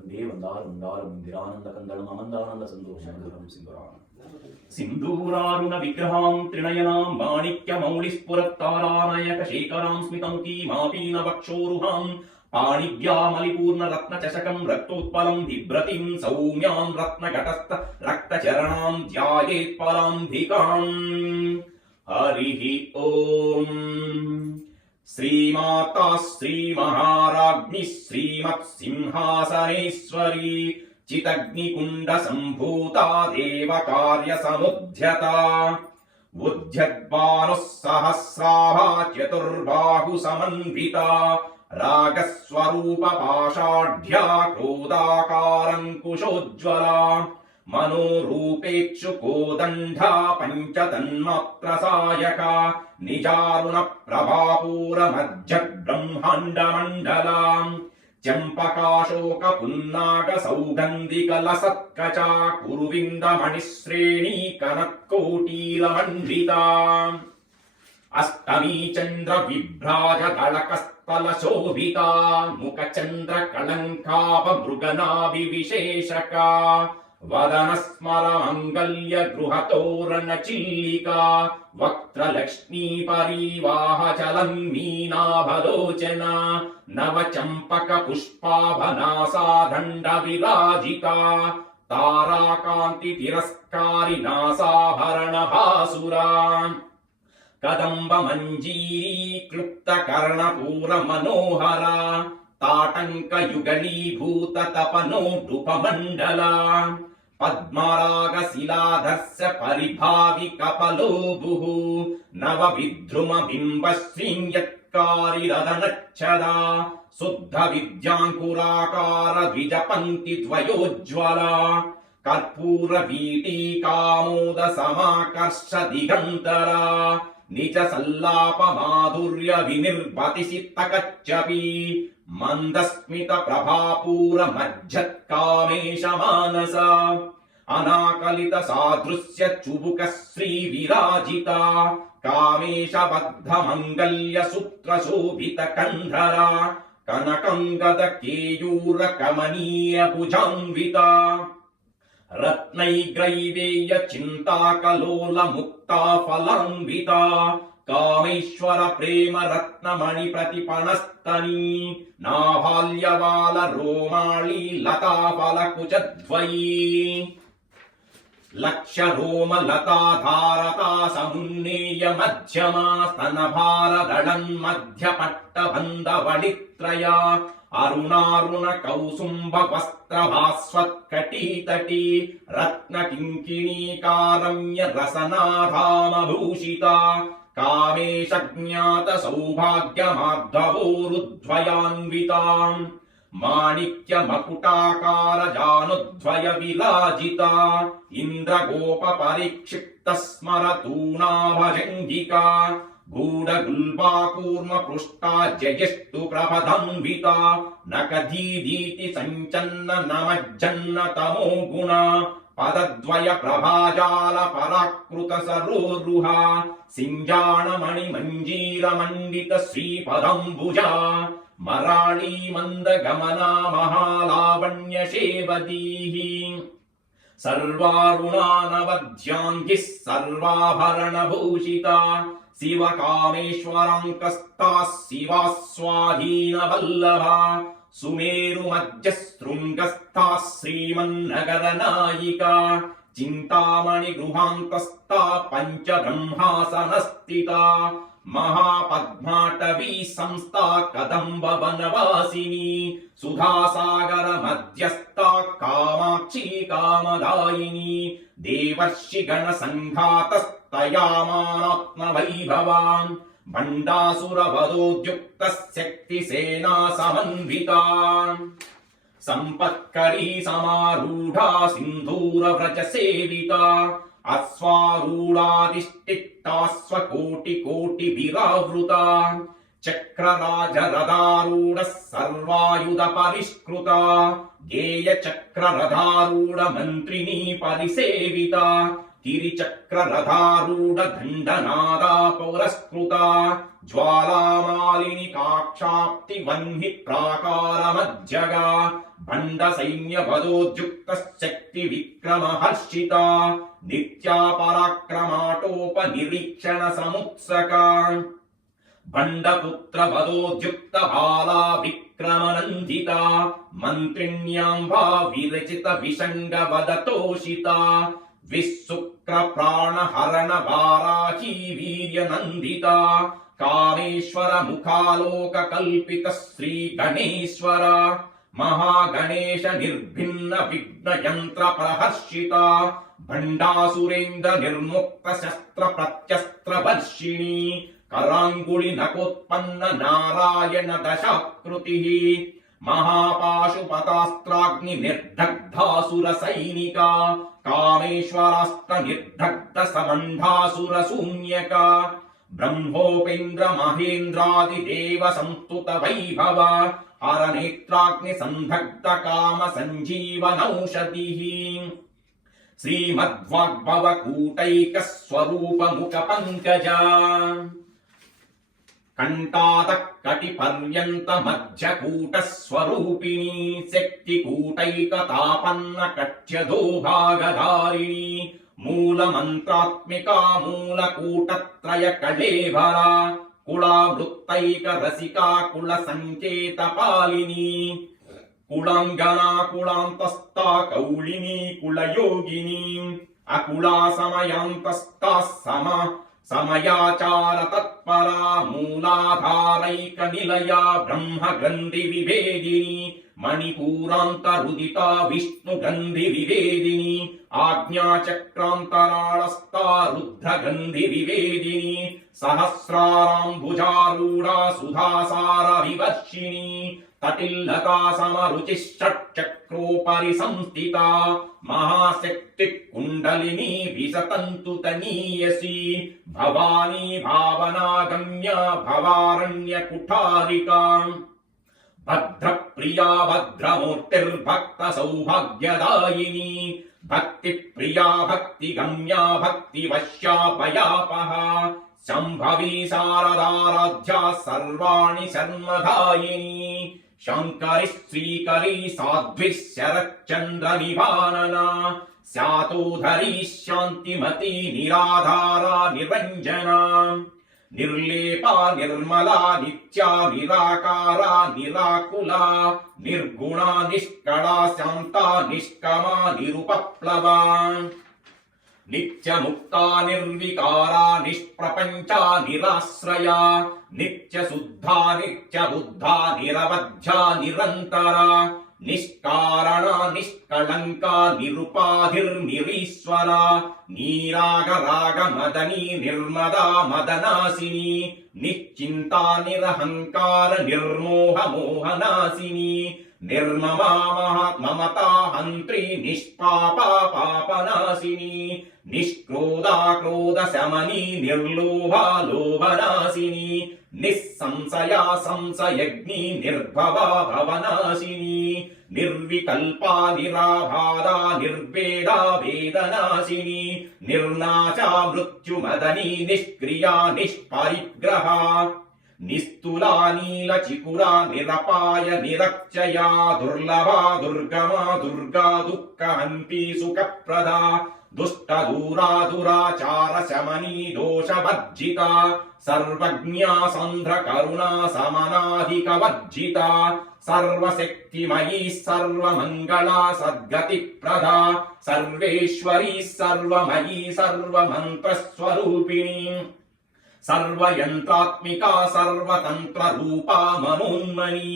వందే వందారుండారం ఇందిరానందకందళం అమందానంద సంతోషం సింధూరారుణ విగ్రహాం త్రినయనాం మాణిక్యమౌళిస్ఫురత్తారానయక శేఖరాం స్మితంకీమాపీన వక్షోరుహాం పాణిభ్యామలిపూర్ణ రత్న చషకం రక్తోత్పలం బిభ్రతిం సౌమ్యాం రత్నఘటస్థ రక్తచరణాం ధ్యాయేత్ పరాంధికాం. హరి ఓం. శ్రీమాతా శ్రీమహారాజ్ఞి శ్రీమత్సింహాసనేశ్వరీ చితగ్నికుండ సంభూతా దేవకార్యసముద్యత ఉద్యద్భానుః సహస్రాభా చతుర్బాహు సమన్వితా రాగస్వరూప పాషాఢ్యా క్రోధాకారంకుశోజ్వలా మనోరూపేక్షుకోదంఢా పంచతన్మాత్రసాయక నిజారుణ ప్రభాపూరమధ్యబ్రహ్మాండమండలాం చంపకాశోక పున్నాగ సౌగంధికలసత్కచా కురువిందమణిశ్రేణీ కనత్కోటీరమండితా అష్టమీ చంద్ర విభ్రాజ దళకస్థల శోభితా ముఖ చంద్ర కళంకాప మృగనాభి విశేషక వదన స్మర మంగళ్య గృహతోరణ చిల్లికా వక్త్రలక్ష్మీ పరివాహ చలన్మీనాభలోచన నవ చంపక పుష్పాభనాసాదండ విరాజితా తారాకాంతి తిరస్కారి నాసాభరణ భాసురా కదంబ మంజీరీ క్లుప్త కర్ణపూర మనోహర తాటంక యుగళీభూత తపనోడుపమండల పద్మరాగ శిలాధర్శ పరిభావి కపలోభుః నవ విద్రుమ బింబ శ్రీయత్కారిరదనచ్చదా శుద్ధ విద్యాంకురాకార ద్విజపంక్తి ద్వయోజ్వల కర్పూర వీటీకామోద సమాకర్ష దిగంతర నిజ సల్లాప మాధుర్య వినిర్భతిసిత్తకచ్చపి మందస్మిత ప్రభాపూర మజ్జత్కామేశ మానస అనాకలిత సాదృశ్య చుబుక శ్రీ విరాజిత కామేశ బద్ధ మంగళ్య సూత్ర శోభిత కంధర కనకంగద కేయూర కమనీయ భుజాన్విత రత్నైగ్రైవేయ చింతాకలోల ముక్తా ఫలాన్విత కామేశ్వర ప్రేమ రత్నమణి ప్రతిపణస్తనీ నాభాల్యవాల రోమాళీ లతాఫల కుచద్వయీ లక్ష రోమ లతాధారతా సమున్నేయ మధ్యమా స్తనభారదళం మధ్య పట్టబంధ వళిత్రయా అరుణారుణ కౌసుంభ వస్త్రభాస్వత్కటీతటీ రత్న కింకిణీకారమ్య రసనాధామభూషిత కామేశ జ్ఞాత సౌభాగ్య మాధవోరుద్వయాన్వితా మాణిక్య మకుటాకార జానుద్వయ విలాజిత ఇంద్రగోప పరిక్షిప్త స్మరతూణాభజంగికా గూఢగుల్బాకూర్మ పృష్టా జయస్తు ప్రభదంవిత నకధీదీతి సంచన్న నమజ్జన్న తమో గుణ పదద్వయ ప్రభాజాల పరాకృత సరోరుహ సింజాణమణి మంజీర మండిత శ్రీపదంబుజా మరాళీ మంద గమనా మహాలావణ్య సేవదీః సర్వారుణానవధ్యాంగిః సర్వాభరణ భూషితా శివ కామేశ్వరాంకస్తా శివా స్వాధీన వల్లభా సుమేరు మధ్య శృంగస్థా శ్రీమన్నగర నాయికా చింతామణి గృహాంతస్థా పంచ బ్రహ్మాసనస్థితా మహాపద్మాటవీ సంస్థా కదంబ వనవాసిని సుధాసాగర మధ్యస్థా కామాక్షి కామదాయిని దేవర్షి గణ సంఘాతస్తయామానాత్మ వైభవాన్ భండాసుర వదోద్యుక్త శక్తి సేనా సమన్వితా సంపత్కరీ సమారూఢా సింధూర వ్రజ సేవితా అశ్వారూఢాధిష్ఠితాశ్వకోటి కోటి విరావృత చక్రరాజరథారూఢ సర్వాయుధ పరిష్కృత గేయ చక్రరథారూఢ మంత్రిణీ పరిసేవిత గిరిచక్రరథారూఢ దండనాదా పౌరస్కృత జ్వాలామాలిని కాక సాక్షాప్తి వన్హి ప్రాకారమజ్జగా భండ సైన్య వదోద్యుక్త శక్తి విక్రమ హర్షిత నిత్యా పరాక్రమాటోప నిరీక్షణ సముత్సక భండపుత్ర వదోద్యుక్త బాలా విక్రమనందిత మంత్రిణ్యాంబా విరచిత విషంగ వదతోషిత విశుక్ర ప్రాణహరణ వారాహి వీర్యనందిత కామేశ్వర ముఖాలోక కల్పిత శ్రీ గణేశ్వర మహాగణేశ నిర్భిన్న విఘ్న యంత్ర ప్రహర్షిత భండాసురేంద్ర నిర్ముక్త శస్త్ర ప్రత్యస్త్ర వర్షిణి కరాంగుళి నకోత్పన్న నారాయణ దశాకృతి మహాపాశుపతాస్త్రాగ్ని నిర్దగ్ధాసుర సైనిక కామేశ్వరాస్త్ర నిర్దగ్ధ సమంఢాసుర శూన్యక బ్రహ్మోపేంద్ర మహేంద్రాది దేవ సంస్తుత వైభవ హర నేత్రాగ్ని సందగ్ధ కామ సంజీవనౌషధి శ్రీమద్వాగ్భవ కూటైక స్వరూప ముఖ పంకజ కంటాద కటి పర్యంత మధ్యకూట స్వరూపిణి శక్తి కూటైక తాపన్న కట్యదో భాగధారిణి మూల మంత్రాత్మికా మూల కూటత్రయ కళేభర కుళా వృత్తైక రసికా కుల సంకేత పాలిని కుళాంగనా కుళాంతస్థా కౌళిని కులయోగిని అకుళా సమయాంతస్థా సమయాచార తత్పరా మూలాధారైక నిలయా బ్రహ్మ గ్రంథి విభేదిని మణిపూరాంతరుదిత విష్ణు గంధి వివేదిని ఆజ్ఞాచక్రాంతరాళస్థా రుద్ర గంధి వివేదిని సహస్రారాంబుజారూఢా సుధాసార వివర్షిణి తటిల్లతా సమరుచి షట్చక్రోపరి సంస్థిత మహాశక్తి కుండలిని విసతంతు తనీయసి భవానీ భావనాగమ్య భవారణ్య కుఠారికా భద్రప్రియా భద్రమూర్తిర్భక్త సౌభాగ్యదాయిని భక్తి ప్రియా భక్తి గమ్యా భక్తి వశ్యాపయాపహ శంభవీ శారదారాధ్యా సర్వాణి శర్మదాయిని శంకరి శ్రీకరీ సాధ్వి శరచంద్ర నివాననా శాతోధరీ శాంతిమతి నిరాధారా నిరంజనా నిర్లేపా నిర్మలా నిత్యా నిరాకారా నిరాకులా నిర్గుణా నిష్కళా శాంతా నిష్కమా నిరుపప్లవా నిత్యముక్తా నిర్వికారా నిష్ప్రపంచా నిరాశ్రయా నిత్యశుద్ధా నిత్యబుద్ధా నిరవధ్యా నిరంతరా నిష్కారణ నిష్కళంకా నిరుపాధిర్నిరీశ్వర నీరాగరాగ మదనీ నిర్మదా మదనాశిని నిశ్చింతా నిరహంకార నిర్మోహ మోహనాశిని నిర్మమా మమతా హంత్రి నిష్పాపా పాపనాశిని నిష్క్రోధా క్రోధ శమని నిర్లోభా లోభనాశిని నిస్సంశయా సంశయగ్ని నిర్భవా భవనాశిని నిర్వికల్పా నిరాబాధా నిర్వేదా వేదనాశిని నిర్నాశా మృత్యుమదనీ నిష్క్రియా నిష్పరిగ్రహ నిస్తులా నీల చికురా నిరపాయ నిరక్షయా దుర్లభా దుర్గమా దుర్గా దుఃఖహంతి సుఖప్రదా దుష్ట దూరా దురాచార శమనీ దోషవర్జిత సర్వజ్ఞా సంధ్ర కరుణా సమనాధిక వర్జిత సర్వశక్తిమయీ సర్వమంగళా సద్గతి ప్రదా సర్వేశ్వరీ సర్వమయీ సర్వమంత్రస్వరూపిణి సర్వయంత్రాత్మికా సర్వతంత్ర రూపా మనోన్మణి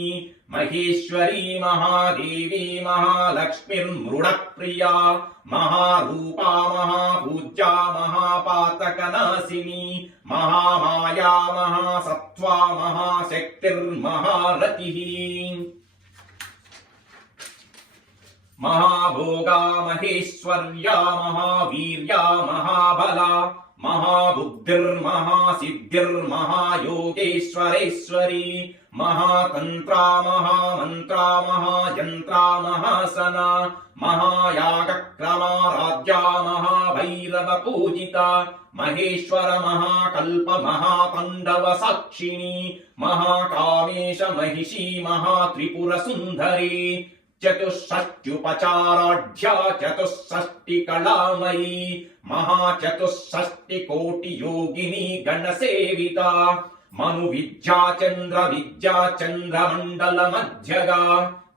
మహేశ్వరీ మహాదేవీ మహాలక్ష్మిర్మృడ ప్రియా మహారూపా మహాపూజ్యా మహాపాతకనాశిని మహామాయా మహాసత్వా మహాశక్తిర్మహారతి మహాభోగా మహేశ్వర్యా మహావీర్యా మహాబలా మహాబుద్ధిర్మహాసిద్ధిర్మహాయోగేశ్వరేశ్వరీ మహాతంత్రా మహామంత్రా మహాయంత్రా మహాసనా మహాయాగక్రమారాధ్యా మహాభైరవ పూజిత మహేశ్వర మహాకల్ప మహాతండవ సాక్షిణి మహాకాల कामेश महिषी महात्रिपुरसुन्दरी चतुष्षष्ट्युपचाराढ्या चतुष्षष्टिकलामयी महाचतुष्षष्टिकोटियोगिनी गणसेविता मनुविद्या चन्द्रमण्डलमध्यगा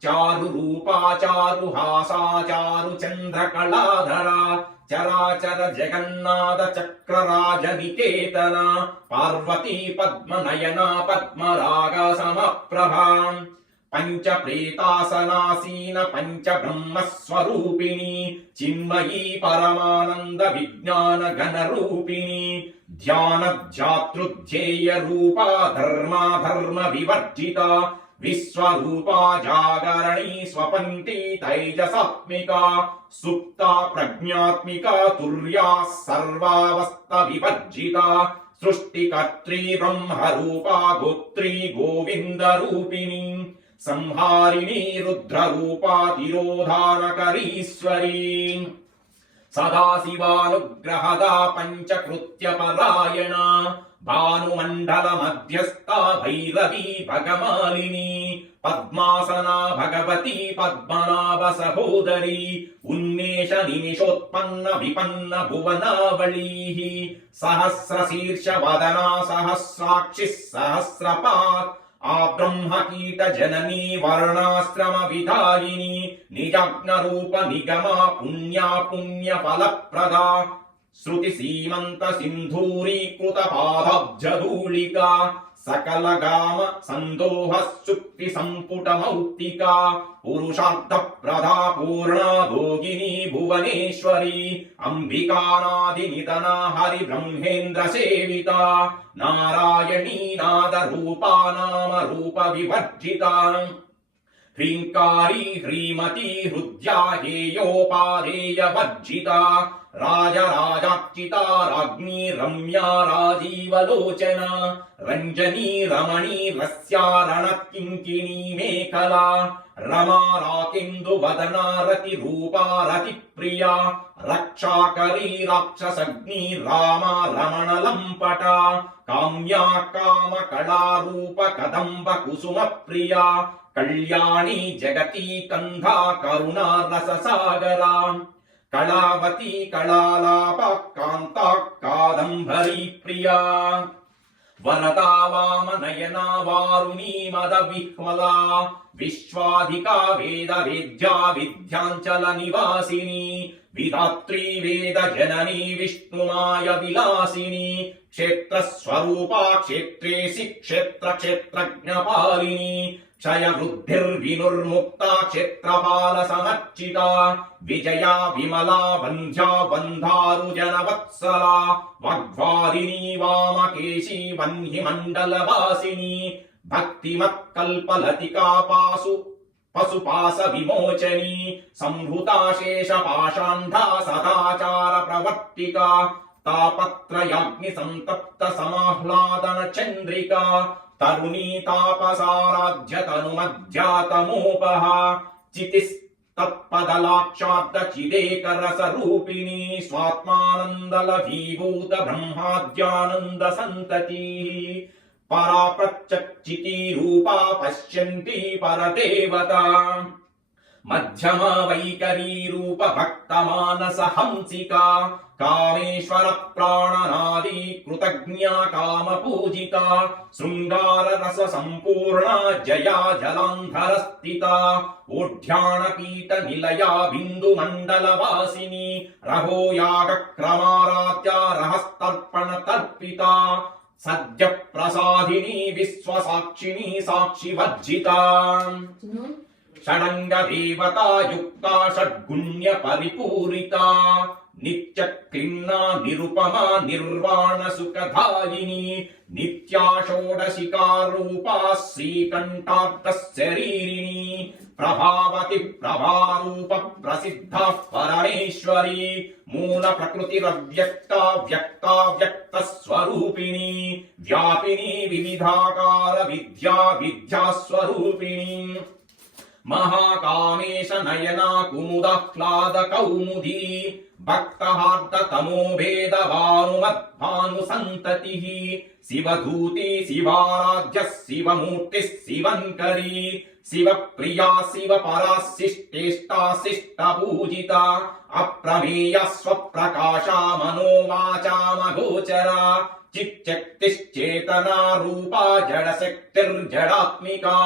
चारुरूपा चारुहासा चारुचन्द्रकलाधरा चराचर जगन्नाथ चक्रराजनिकेतना पार्वती पद्मनयना पद्मरागा समप्रभा पंचप्रेतासनासीन पंचब्रह्मस्वरूपिणी चिन्मयी परमानंद विज्ञान घनरूपिणी ध्यानध्यातृध्येय रूपा धर्म विवर्जिता विश्वरूपा जागरणी स्वपन्ती तैजसात्मिका सुप्ता प्रज्ञात्मिका तुर्या सर्वावस्था विवर्जिता सृष्टिकर्त्री ब्रह्मरूपा गोत्री गोविन्दरूपिणी संहारिणी रुद्ररूपा तिरोधानकरीश्वरी सदाशिवानुग्रहदा पञ्चकृत्यपरायणा भानुमण्डलमध्यस्था भैरवी भगमालिनी पद्मासना भगवती पद्मनाभ सहोदरी उन्मेष निमिषोत्पन्न विपन्न भुवनावलीः सहस्रशीर्ष वदना सहस्राक्षिः सहस्रपात् आब्रह्मकीट जननी वर्णाश्रम विधायिनी निजग्नरूप निगमा पुण्या पुण्यफलप्रदा श्रुति सीमंत सिंधूरीकृत पादाब्जधूलिका सकल गाम संदोह सुक्ति संपुट मौक्तिका पुरुषार्थ प्रधा पूर्णा भोगिनी भुवनेश्वरी अंबिकानादि निधना हरि ब्रह्मेन्द्र सेविता नारायणी नाद रूपा नाम रूप विवर्जिता ह्रींकारी ह्रीमती हृद्या हेयोपादेय वर्जिता राजराजार्चिता राज्ञी रम्या राजीवलोचना रंजनी रमणी रस्यारणकिङ्किणी मेखला रमा राकेन्दुवदना रतिरूपा रतिप्रिया रक्षाकरी राक्षसग्नि रामा रमणलम्पटा काम्या कामकलारूप कदम्ब कुसुमप्रिया कल्याणी जगती कंधा करुणा रससागरा कलावती कलालाप कांता कादंबरी प्रिया वरदा वामनयना वारुणी मद विह्वला विश्वाधिका वेद वेद्या विद्यांचल निवासिनी विधात्री वेद जननी विष्णुमाय विलासिनी क्षेत्र स्वरूपा क्षेत्रेसि क्षेत्र क्षेत्रज्ञपालिनी क्षय वृद्धिर्विनुर्मुक्ता क्षेत्रपाल समर्चिता विजया विमला वन्ध्या वन्धारु जनवत्सला वाग्वादिनी वामकेशी वह्नि मण्डलवासिनी भक्तिमत्कल्पलतिका पासु पशुपास विमोचनी संभूता शेष पाषाण्डा सदाचार प्रवर्तिका तापत्रयाग्नि संतप्त समाह्लादन चन्द्रिका तरुणी तापसाराध्य तनुमध्यातमोपः चितिस्तत्पदलाक्षाब्द चिदेकरसरूपिणी स्वात्मानन्दलभीभूत ब्रह्माद्यानन्द सन्ततिः परा प्रत्यक्षिती रूपा पश्यन्ती परदेवता मध्यमा वैकरी रूप भक्तमानस हंसिका कामेश्वर प्राणनादी कृतज्ञा काम पूजिता शृंगार रस संपूर्णा जया जलांधर स्थिता ओढ्यान पीठ निलया बिंदु मंडल वासिनी रहो याग क्रमाराध्या रहस्तर्पण तर्पिता सद्य प्रसादिनी विश्वसाक्षिणी साक्षि वर्जिता षडंग देवता युक्ता षड्गुण्य परिपूरिता नित्य क्लिन्ना निरुपमा निर्वाण सुखदायिनी नित्या षोडशिका रूपा श्रीकंठार्थ शरीरिणी प्रभावति प्रभारूप प्रसिद्धा परमेश्वरी मूल प्रकृतिरव्यक्ता व्यक्ता व्यक्त स्वरूपिणी व्यापिनी विविधाकार विद्या विद्या स्वरूपिणी महाकामेश नयना कुमुदाह्लाद कौमुदी भक्तहार्द तमो भेदभानुमद्भानुसन्ततिः शिवधूती शिवाराध्यः शिवमूर्तिः शिवङ्करी शिवप्रिया शिवपरा शिष्टेष्टा शिष्टपूजिता अप्रमेया स्वप्रकाशा मनोवाचामगोचरा चिच्चक्तिश्चेतना रूपा जडशक्तिर्जडात्मिका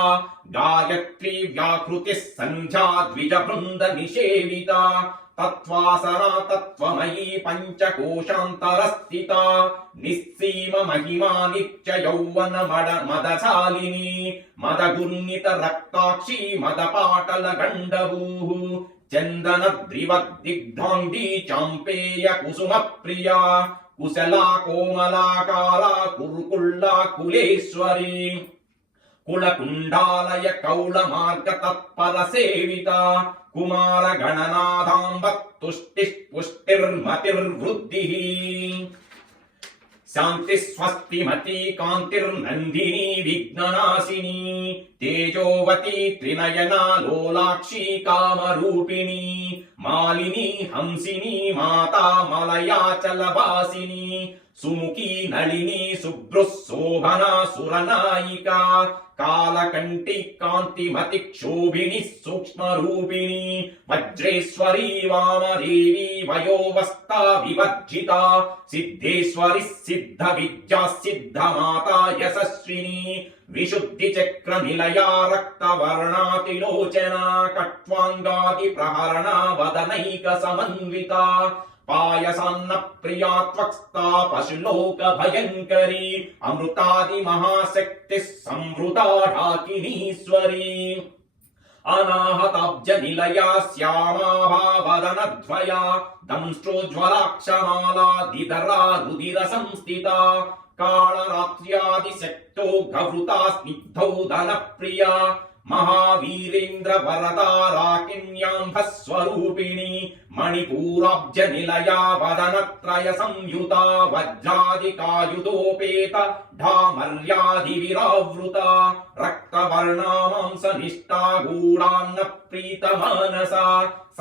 गायत्री व्याकृतिः सन्ध्या द्विजवृन्द निषेविता तत्त्वासना तत्त्वमयी पञ्चकोशान्तरस्थिता निस्सीम महिमा नित्य यौवन मदशालिनी मदगुर्नित रक्ताक्षी मदपाटल गण्डभूः चन्दनद्रिवद्दिग्धाङ्गी चाम्पेय कुसुम प्रिया कुशला कोमलाकारा कुरुकुल्ला कुलेश्वरी कुलकुण्डालय कौलमार्ग तत्पर सेविता कुमार गणनाथाम्ब तुष्टिः पुष्टिर्मतिर्वृद्धिः शान्ति स्वस्तिमती कान्तिर्नन्दिनी विघ्ननाशिनी तेजोवती त्रिनयना लोलाक्षी कामरूपिणी मालिनी हंसिनी माता मलयाचलवासिनी सुमुखी नलिनी शुभ्रुः शोभना सुरनायिका कालकण्ठी कान्तिमति क्षोभिनी सूक्ष्मरूपिणी वज्रेश्वरी वामदेवी वयोवस्था विवर्जिता सिद्धेश्वरी सिद्धविद्या सिद्धमाता यशस्विनी विशुद्धिचक्र निलया रक्तवर्णातिलोचना कट्वाङ्गादि प्रहरणा वदनैक समन्विता पायसान्न प्रिया त्वक्स्ता पशुलोक भयङ्करी अमृतादि महाशक्तिः संवृता ढाकिनीश्वरी अनाहताब्ज निलया श्यामाभावदनद्वया दंष्ट्रोज्ज्वलाक्षमाला दिदरा रुधिर संस्थिता कालरात्र्यादिशक्तो गवृता स्निग्धौदनप्रिया महावीरेन्द्र वरदाराकिन्यांभस्वरूपिणी मणिपूराब्ज निलया वदनत्रय संयुता वज्रादिकायुधोपेत ढामर्यादिविरावृता रक्तवर्णा मांसनिष्ठा गूढान्न प्रीतमानसा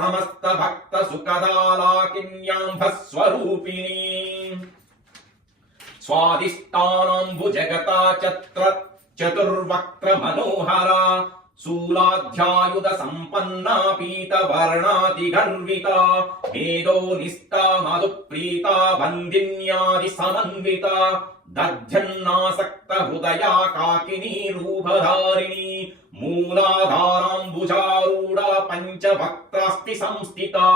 समस्त भक्त सुखदालाकिन्यांभस्वरूपिणी स्वादिष्टानाम्बुजगता चतुर्वक्त्र मनोहरा शूलाध्यायुध संपन्ना पीतवर्णातिगर्विता मेदो निष्ठा मधुप्रीता वन्दिन्यादि समन्विता दध्यन्नासक्त हृदया काकिनी रूपधारिणी मूलाधाराम्बुजारूढा पञ्चवक्त्रास्ति संस्थिता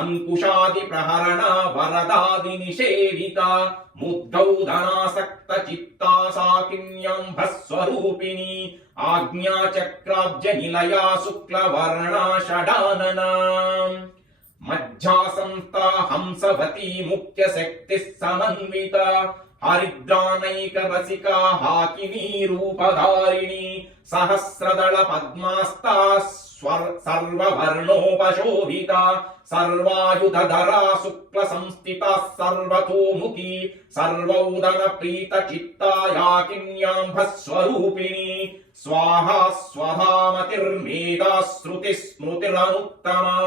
अंकुशादि प्रहरणा वरदादि निषेविता मुग्धौधनासक्त चित्ता साकिन्यांभस्वरूपिणी आज्ञाचक्राब्ज निलया शुक्लवर्णा षडानना मज्जासंस्था हंसवती मुख्य शक्तिः समन्विता हरिद्रानैक रसिका हाकिनी रूपधारिणी सहस्रदल पद्मास्ता सर्ववर्णोपशोभिता सर्वायुधधरा शुक्ल संस्थिता सर्वतोमुखी सर्वौदन प्रीत चित्ता याकिन्यांभस्वरूपिणी स्वाहा स्वधामतिर्मेधा श्रुति स्मृतिरनुत्तमा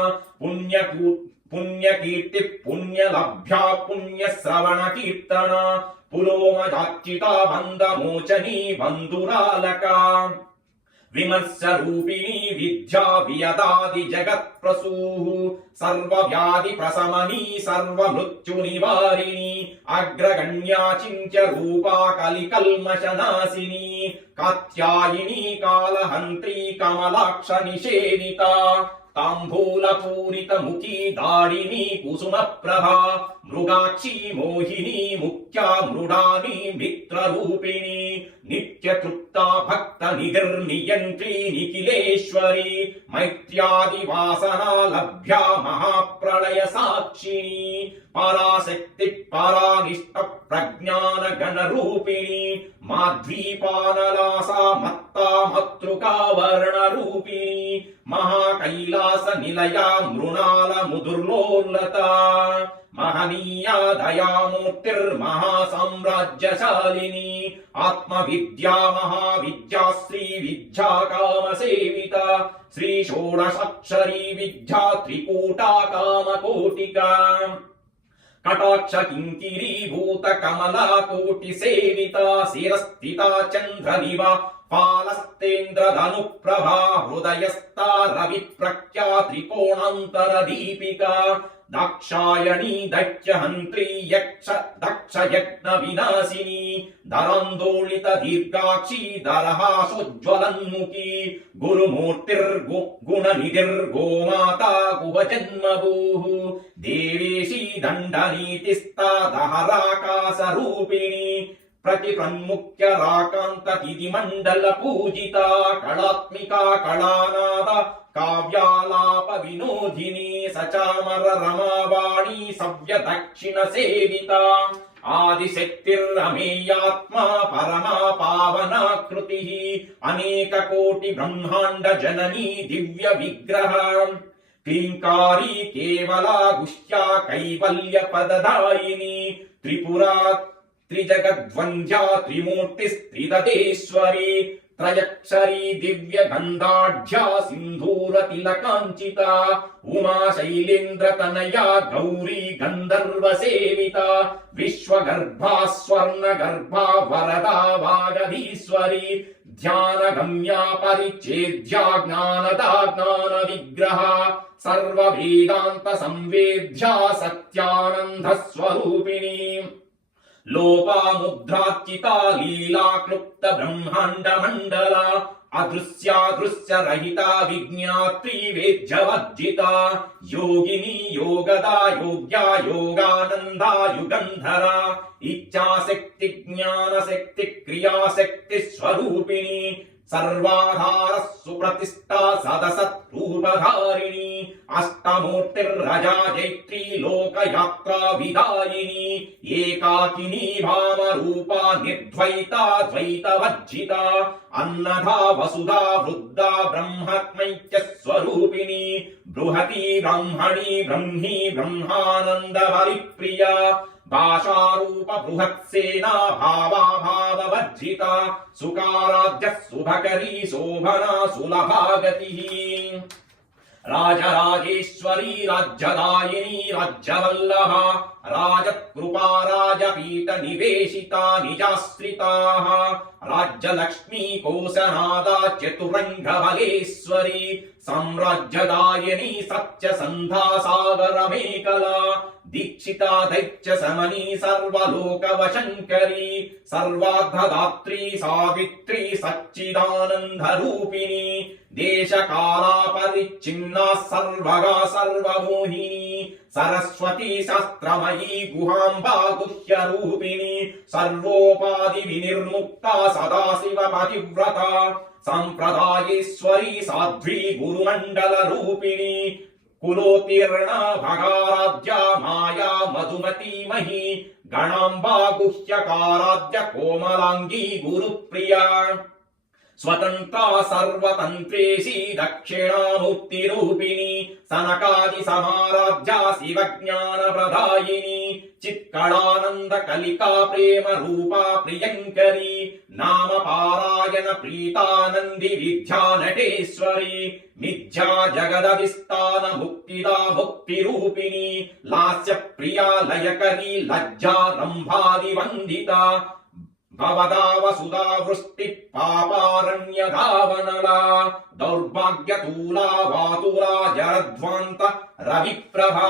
पुण्यकीर्ति पुण्यलभ्या पुण्यश्रवण कीर्तना पुलोमजाच्चिता बन्धमोचनी बन्धुरालका विमर्शरूपिणी विद्या वियदादि जगत्प्रसूः सर्वव्याधि प्रशमनी सर्वमृत्युनिवारिणी अग्रगण्या चिन्त्य रूपा कलिकल्मषनाशिनी कात्यायिनी कालहन्त्री कमलाक्ष निषेविता ताम्बूलपूरित मुखी दाडिनी कुसुम प्रभा मृगाक्षी मोहिनी मुख्या मृडानी मित्ररूपिणी नित्य तृप्ता भक्त निधिर्नियन्त्री निखिलेश्वरी मैत्र्यादि वासना लभ्या महाप्रलय साक्षिणी पराशक्ति परानिष्ठ प्रज्ञान गणरूपिणी माध्वीपानलासा मत्ता मत्रुका वर्णरूपिणी महाकैलास निलया मृणाल मुदुर्लोलता మహనీయా దయామూర్తిర్మహాసామ్రాజ్యశాలిని ఆత్మవిద్యా మహావిద్యా శ్రీ విద్యా కామసేవిత శ్రీ షోడశాక్షరీ విద్యా త్రికూటా కామకోటికా కటాక్ష కింకిరీభూత కమలా కోటి సేవిత శిరస్థిత చంద్రదివ పాలస్తేంద్రధను ప్రభా హృదయస్థా రవి ప్రఖ్యా త్రికోణాంతర దీపికా దాక్షాయణీ దైత్యహంత్రీ యక్ష దక్ష యజ్ఞ వినాశిని దరాందోళిత దీర్ఘాక్షి దరహాసోజ్వలన్ముఖి గురుమూర్తిర్గుణనిధిర్గోమాతా గుహజన్మభూః దేవేశీ దండనీతిస్థా దహరాకాశరూపిణి ప్రతిప్రన్ముఖ్య రాకాంత తిథి మండల పూజిత కళాత్మికా కళానాద కావ్యాలాప వినోదిని సచామర రమావాణి సవ్య దక్షిణ సేవిత ఆదిశక్తిరమేయాత్మా పరమా పావనాకృతి అనేక కోటి బ్రహ్మాండ జననీ దివ్య విగ్రహ క్లీంకారీ కేవలా గుష్యా కైవల్య పదదాయిని త్రిపురా త్రిజగద్వంద్యా త్రిమూర్తిస్త్రిదతేశ్వరి త్రయక్షరీ దివ్య గంధాఢ్యా సింధూర తిలకాంచిత ఉమా శైలేంద్ర తనయా గౌరీ గంధర్వ సేవిత విశ్వగర్భా స్వర్ణ గర్భా వరదా వాగధీశ్వరి ధ్యాన గమ్యా పరిచ్ఛేద్యా జ్ఞానదా జ్ఞాన విగ్రహ సర్వ వేదాంత సంవేద్యా సత్యానంద స్వరూపిణి లోపాముద్రార్చితా లీలా క్లుప్త బ్రహ్మాండ మండల అదృశ్యాదృశ్య రహిత విజ్ఞాత్రీ వేద్యవర్జిత యోగిని యోగదా యోగ్యా యోగానందా యుగంధర ఇచ్ఛాశక్తి జ్ఞానశక్తి క్రియాశక్తి స్వరూపిణి సర్వాధార సుప్రతిష్ఠా సదసత్ రూపధారిణి అష్టమూర్తిర్రజా జైత్రీ లోకయాత్రా విదాయిని ఏకాకినీ భామరూపా నిర్ద్వైతా ద్వైతవర్జిత అన్నదా వసుధా వృద్ధా బ్రహ్మత్మైక్య స్వరూపిణి బృహతి బ్రహ్మణి బ్రహ్మీ బ్రహ్మానంద బలిప్రియా భాషారూప బృహత్సేనా భావా భావవర్జిత సుకారాధ్య శుభకరీ శోభనా సులభాగతి రాజరాజేశ్వరీ రాజ్యదాయిని రాజ్యవల్లభ రాజకృపా రాజపీఠ నివేశితా నిజాశ్రితా రాజ్యలక్ష్మీ కోశనాదా చతురంగబలేశ్వరి సామ్రాజ్యదాయిని సత్యసంధా సాగరమేకలా దీక్షితా దైత్య సమనీ సర్వలోక వశంకరీ సర్వార్థదాత్రీ సావిత్రీ సచ్చిదానంద రూపిణి దేశకాలా పరిచ్ఛిన్నా సర్వగా సర్వమోహిని సరస్వతీ శాస్త్రమయీ గుహాంబా గుహ్య రూపిణి సర్వోపాధి వినిర్ముక్తా సదాశివ పతివ్రత సంప్రదాయేశ్వరీ సాధ్వీ గురుమండల రూపిణి కులోతీర్ణ భగారాధ్య మాయా మధుమతీ మహి గణాంబా గుహ్యకారాధ్య కోమలాంగీ గురుప్రియా స్వతంత్రా సర్వతంత్రేషి దక్షిణామూర్తి రూపిణి సనకాది సమారాధ్య శివజ్ఞాన ప్రదాయిని చిత్కళానంద కలికా ప్రేమ రూపా ప్రియంకరి నామ పారాయణ ప్రీతానంది విద్యా నటేశ్వరి మిథ్యా జగదధిష్టాన ముక్తిదా ముక్తి రూపిణి లాస్య ప్రియా లయకరి లజ్జా రంభాది వందిత భవదావ సుధా వృష్టి పాపారణ్యధావనలా దౌర్భాగ్యతూలా వాతులా జరధ్వాంత రవిప్రభా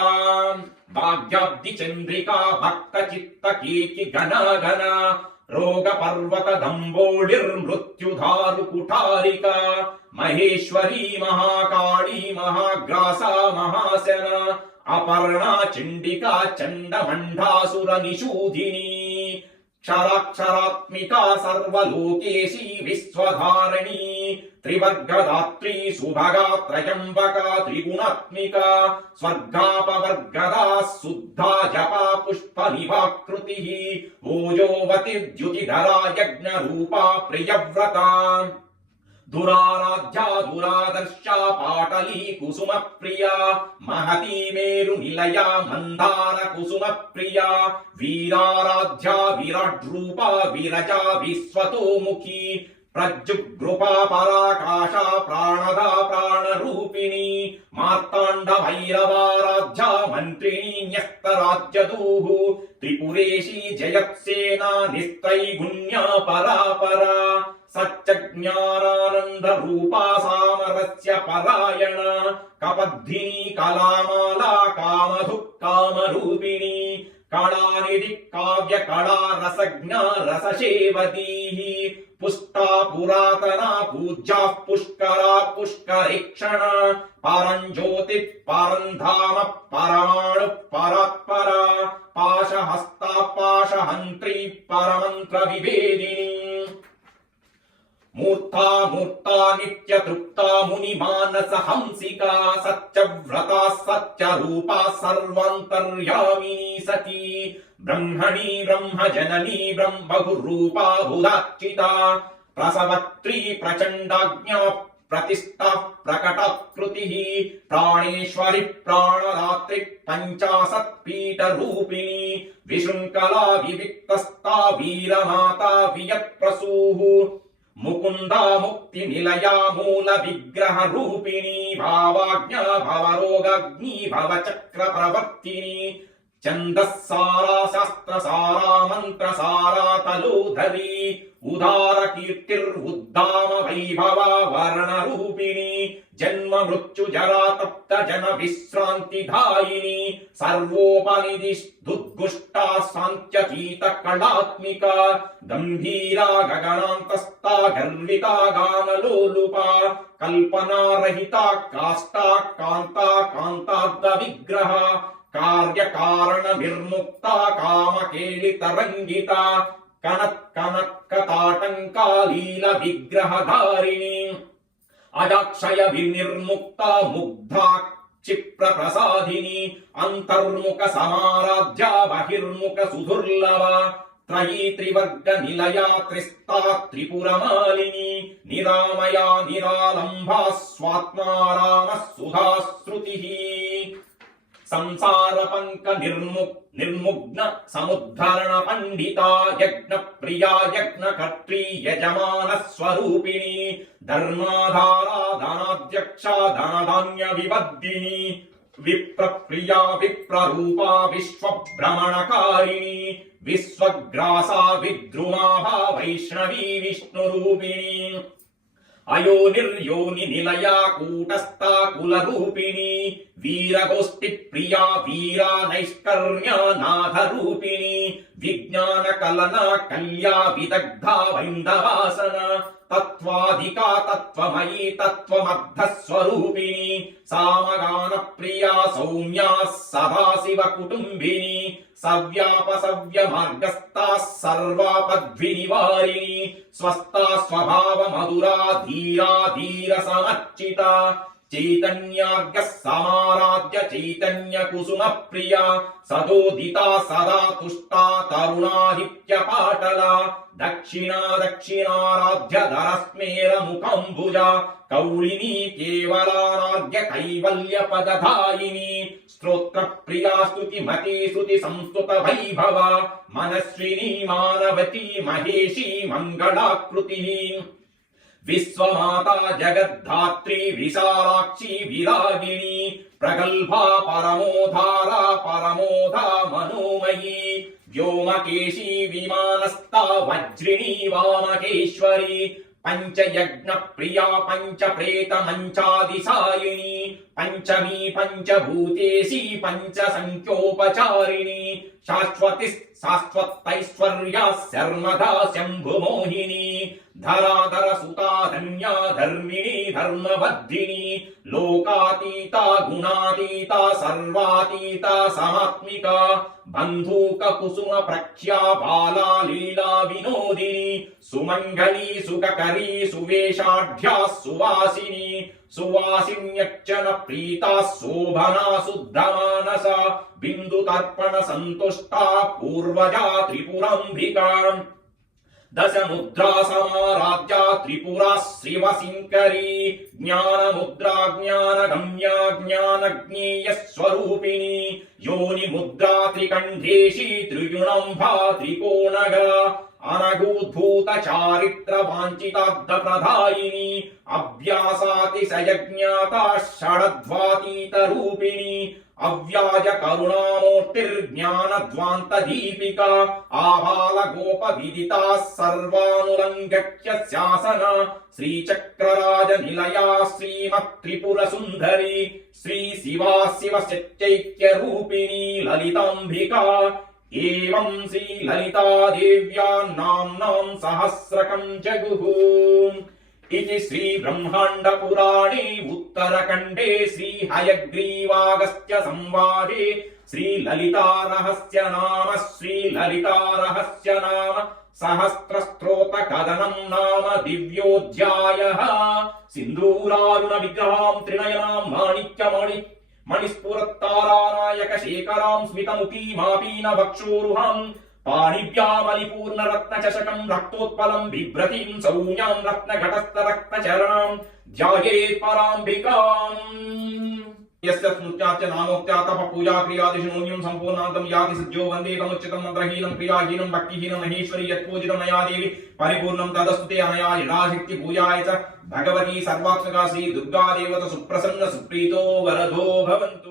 భాగ్యాబ్ది చంద్రికా భక్త చిత్త కీర్తి ఘన ఘన రోగ పర్వత దంబోళిర్మృత్యుధారు కుఠారిక మహేశ్వరీ మహాకాళీ మహాగ్రాసా మహాశన అపర్ణా చండికా చండమండాసుర నిషూధిని క్షరాక్షరాత్మికా సర్వలోకేశీ విశ్వధారణీ త్రివర్గదాత్రీ సుభగా త్రయంబకా త్రిగుణాత్మికా స్వర్గాపవర్గదా శుద్ధా జపా పుష్ప నివాకృతి ఓజోవతి ద్యుతిధరా యజ్ఞ రూపా ప్రియవ్రత దురారాధ్యా దురాదర్శా పాటలీ కుసుమ ప్రియా మహతీ మేరు నిలయా మందార కుసుమ ప్రియా వీరారాధ్యా విరాట్ రూపా విరజా విశ్వతోముఖీ ప్రజుగృపా పరాకాశ ప్రాణదా ప్రాణరూపిణి మార్తాండ భైరవారాధ్యా మంత్రిణీ న్యస్తరాజ్యదూః త్రిపురేశీ జయత్సేనా నిస్త్రైగుణ్యా పరాపరా సత్యజ్ఞానానంద రూపా సామరస్య పరాయణ కపద్ధిని కళామాలా కామధు కామరూపిణి కళానిధి కావ్య కళా రసజ్ఞ రససేవతీ పుష్టా పురాతన పూజ్యా పుష్కరా పుష్కరేక్షణ పరంజ్యోతి పరంధామ పరమాణు పరాత్పరా పాశహస్తా పాశహంత్రీ పరమంత్ర విభేదిని మూర్తా మూర్తా నిత్య తృప్తా ముని మానస హంసికా సత్యవ్రతా సత్యరూపా సర్వాంతర్యామినీ సతీ బ్రహ్మణీ బ్రహ్మజననీ బ్రహ్మగురూపా బుధార్చితా ప్రసవత్రీ ప్రచండాజ్ఞా ప్రతిష్ఠా ప్రకటకృతి ప్రాణేశ్వరి ప్రాణదాత్రి పంచాశత్ పీఠ రూపిణి విశృంఖలా వివిక్తస్థా వీరమాతా వియత్ప్రసూః ముకుందా ముక్తి నిలయా మూల విగ్రహ రూపిణి భావాజ్ఞా భవరోగగ్ని భవచక్ర ప్రవర్తిని ఛందస్సారా శాస్త్రసారా మంత్రసారా తలోధరీ ఉదార కీర్తిర్ఉద్దామ వైభవ వర్ణ రూపిణి జన్మ మృత్యు జరా తప్త జన విశ్రాంతి ధాయిని సర్వోపనిధి దుద్గుష్టా సాంత్యతీత కళాత్మిక గంభీరా గగనాంతస్థా గర్వితా గానలోలుపా కల్పనారహితా కాష్టా కాంతా కాంతార్థ విగ్రహ కార్యకారణ నిర్ముక్త కామకేళి తరంగిత కనక్ కనక్కతాటంకాలీల విగ్రహధారిణి అజాక్షయ వినిర్ముక్త ముగ్ధా క్షిప్ర ప్రసాదిని అంతర్ముఖ సమారాధ్య బహిర్ముఖ సుదుర్లభ త్రయీ త్రివర్గ నిలయా త్రిస్తా త్రిపురమాలిని నిరామయా నిరాలంభా స్వాత్మారామ సుధాశ్రుతి సంసార పంక నిర్ముగ్న సముద్ధరణ పండితా యజ్ఞ ప్రియా యజ్ఞ కర్త్రీ యజమాన స్వరూపిణి ధర్మాధారా ధనాధ్యక్ష ధనధాన్య వివర్ధిని విప్రప్రియా విప్రరూపా విశ్వభ్రమణకారిణి విశ్వగ్రాసా విద్రుమాభా వైష్ణవీ విష్ణురూపిణి అయోనిర్యోని నిలయా కూటస్థా కులరూపిణి వీరగోష్ఠి ప్రియా వీరా నైష్కర్మ్య నాథ రూపిణి విజ్ఞాన కలన కల్యా విదగ్ధా వైందవాసన తత్వాధికా తత్వమయీ తత్వమర్థ స్వరూపిణి సామగాన ప్రియా సౌమ్యా సదాశివ కుటుంబిని సవ్యాపసవ్య మార్గస్థా సర్వాపద్వినివారిణి స్వస్థా స్వభావ మధురా ధీరా ధీర సమర్చిత చైతన్యార్ఘ సమారాధ్య చైతన్య కుసుమ ప్రియా సదోదితా సదా తుష్టా తరుణాదిత్య పాటల దక్షిణారాధ్య ధరస్మేర ముఖంభుజ కౌళినీ కేవలానార్ఘ్య కైవల్య పదధాయిని స్తోత్ర ప్రియా స్తుతి మతి స్తుతి సంస్తుత వైభవ మనస్విని మానవతి మహేషి మంగళాకృతి విశ్వమాతా జగద్ధాత్రి విశాలాక్షి విరాగిణి ప్రగల్భా పరమోధారా పరమోధా మనోమయీ వ్యోమకేశీ విమానస్థా వజ్రిణీ వామకేశ్వరి పంచయజ్ఞ ప్రియా పంచ ప్రేత మంచాదిసాయిని పంచమీ పంచభూతేశీ పంచ సంఖ్యోపచారిణి శాశ్వతి శాశ్వతైశ్వర్యా శర్మదా శంభుమోహిని ధరాధర సుతా ధన్యా ధర్మిణి ధర్మబద్ధిని లోకాతీత గుణాతీత సర్వాతీత సమాత్మిక బంధూక కుసుమ ప్రఖ్యా బాలా లీలా వినోదిని సుమంగళీ సుఖకరీ సువేషాఢ్యా సువాసిని సువాసిన్యర్చన ప్రీతా శోభనా శుద్ధమానస బిందు తర్పణ సంతుష్టా పూర్వజా త్రిపురంభికా दशमुद्रा समाराध्या त्रिपुरा श्रीवसिंकरी ज्ञानमुद्रा ज्ञानगम्या ज्ञानज्ञेयस्वरूपिणी योनिमुद्रा त्रिकण्ठेशी त्रिगुणम्भा त्रिकोणगा अनगूद्भूत चारित्र वाञ्छिताद्ध प्रदायिनी अव्यासातिशयज्ञाता षडध्वातीत रूपिणी अव्याज करुणामूर्तिर्ज्ञानध्वान्त दीपिका आबाल गोप विदिता सर्वानुलङ्घ्य शासन श्रीचक्रराज निलया श्रीमत् त्रिपुर सुन्दरी श्री शिवा शिव सच्चैक्य रूपिणी ललिताम्बिका एवं श्री ललिता देव्या नाम्नां सहस्रकं जगुः इति श्री ब्रह्मांड पुराणे उत्तरखंडे श्री हयग्रीवागस्त्य संवादे श्री ललिता रहस्य नाम सहस्रस्त्रोत कदनं नाम दिव्योऽध्यायः सिन्दूरारुण विग्रहां त्रिनयनां माणिक्यमणि मणिस्फुरत्तारानायक शेखरां स्मितमुखीमापीन वक्षोरुहां पाणिभ्यामलिपूर्ण रत्नचषकं रक्तोत्पलं बिभ्रतीं सौम्यां रत्नघटस्थ रक्तचरणां ध्यायेत् पराम्बिकाम् यस्य स्मृत्याच्च नामोक्त्या तप पूजा क्रियादिषु नून्यं सम्पूर्णान्तं याति सज्जो वन्दे तमुच्चितं मन्त्रहीनं क्रियाहीनं भक्तिहीनं महेश्वरी यत्पूजितं नया देवी परिपूर्णं तदस्तु ते अनया यदाशक्ति पूजाय च भगवती सर्वात्मका श्री दुर्गा देवता सुप्रसन्न सुप्रीतो वरदो भवन्तु।